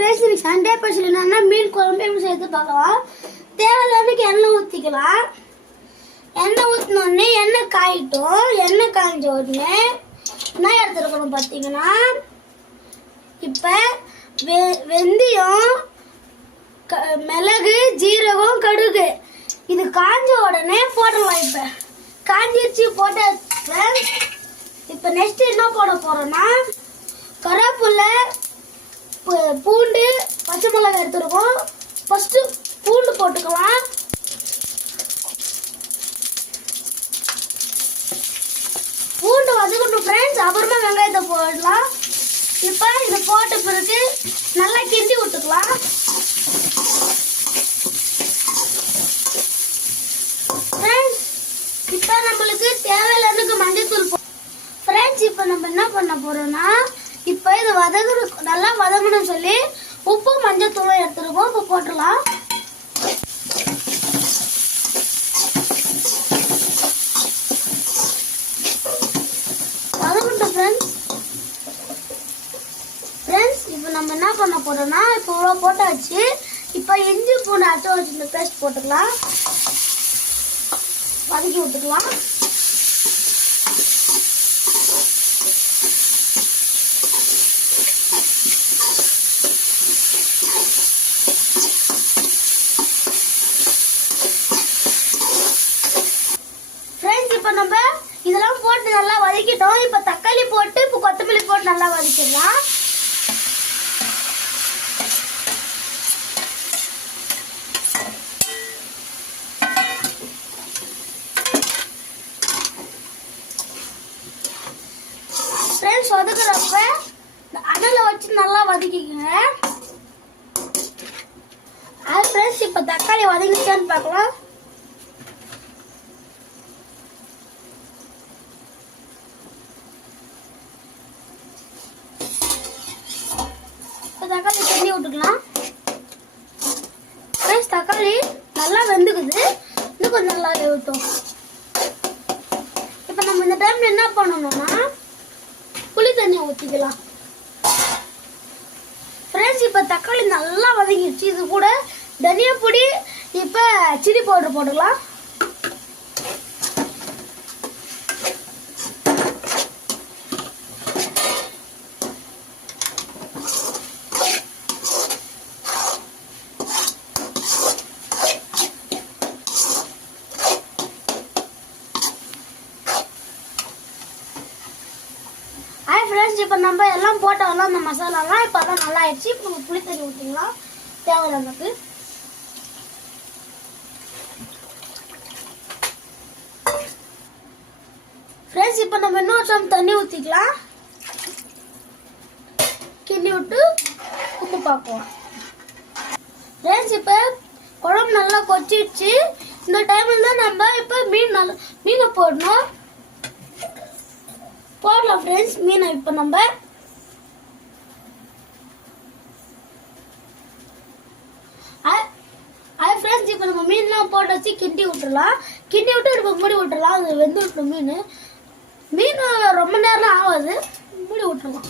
Friends, இன்னைக்கு Sunday special என்னன்னா மீன் குழம்பு எப்படி செய்து பார்க்கலாம். தேவையில்லாமக்கு எண்ணெய் ஊற்றிக்கலாம். எண்ணெய் ஊற்றினோடனே எண்ணெய் காயிட்டும். எண்ணெய் காய்ஞ்ச உடனே என்ன எடுத்துருக்கணும் பார்த்தீங்கன்னா, இப்போ வெந்தயம், மிளகு, ஜீரகம், கடுகு இது காய்ஞ்ச உடனே போடலாம். இப்போ காஞ்சிருச்சு போட்ட. இப்போ நெக்ஸ்ட் என்ன போட போறோம்னா, கருவேப்பிலை, பூண்டு, பச்சை மிளகாய் எடுத்துருக்கோம். ஃபர்ஸ்ட் பூண்டு போட்டுக்கலாம். பூண்டு வதக்கணும் ஃப்ரெண்ட்ஸ், அப்புறமா வெங்காயத்தை போடலாம். இப்போ இதை போட்ட பிறகு நல்லா கிண்டி விட்டுக்கலாம். ஃப்ரெண்ட்ஸ், இப்போ நம்மளுக்கு தேவையில்லாத மஞ்சள். ஃப்ரெண்ட்ஸ், இப்போ நம்ம என்ன பண்ண போறோம்னா, இப்போ இது நல்லா வதங்கணும்னு சொல்லி உப்பு மஞ்சள் தூளும் எடுத்துருக்கோம். இப்போ போட்டுடலாம். வதங்கட்டும் ஃப்ரெண்ட்ஸ். இப்போ நம்ம என்ன பண்ண போறோம்னா, இப்போ இவ்வளோ போட்டாச்சு. இப்போ இஞ்சி பூண்டு அரைச்சு வச்சிருந்த பேஸ்ட் போட்டுக்கலாம். வதக்கி விட்டுக்கலாம். இப்போ நம்ம இதெல்லாம் போட்டு நல்லா வதக்கிட்டோம். இப்போ தக்காளி போட்டு இப்போ கொத்தமல்லி போட்டு நல்லா வதக்கிடலாம். ஃப்ரெண்ட்ஸ், வதக்குறப்ப அனலை வச்சு நல்லா வதக்கிக்கங்க. ஃப்ரெண்ட்ஸ், இப்போ தக்காளி வதங்கிச்சான்னு பார்க்கலாம். தக்காளி தண்ணி விட்டுக்கலாம். தக்காளி நல்லா வெந்துக்குது. இன்னும் கொஞ்சம் நல்லா ஊற்றும். இப்போ நம்ம இந்த டைம்ல என்ன பண்ணணும்னா, புளி தண்ணியை ஊற்றிக்கலாம். ஃப்ரெண்ட்ஸ், இப்போ தக்காளி நல்லா வதங்கிடுச்சு. இது கூட தனியா பொடி, இப்போ சில்லி பவுடர் போட்டுக்கலாம். ஃப்ரெண்ட்ஸ், இப்போ நம்ம எல்லாம் போட்டோம்லாம் அந்த மசாலாலாம் இப்போ தான் நல்லா ஆயிடுச்சு. இப்போ நம்ம புளி தண்ணி ஊற்றிக்கலாம் தேவையானதுக்கு. ஃப்ரெண்ட்ஸ், இப்போ நம்ம இன்னொரு டைம் தண்ணி ஊற்றிக்கலாம். கிண்டி விட்டு உப்பு பார்ப்போம். ஃப்ரெண்ட்ஸ், இப்போ குழம்பு நல்லா கொச்சிடுச்சு. இந்த டைமில் தான் நம்ம இப்போ மீனை போடணும். போடலாம் ஃப்ரெண்ட்ஸ் மீனை. இப்போ நம்ம ஃப்ரெண்ட்ஸ், இப்போ நம்ம மீன்லாம் போட்டு வச்சு கிண்டி விட்டுடலாம். கிண்டி விட்டு இப்போ மூடி விட்டுடலாம். அது வெந்து விட்டுரும். மீன் ரொம்ப நேரம் ஆகாது. மூடி விட்டுருலாம்.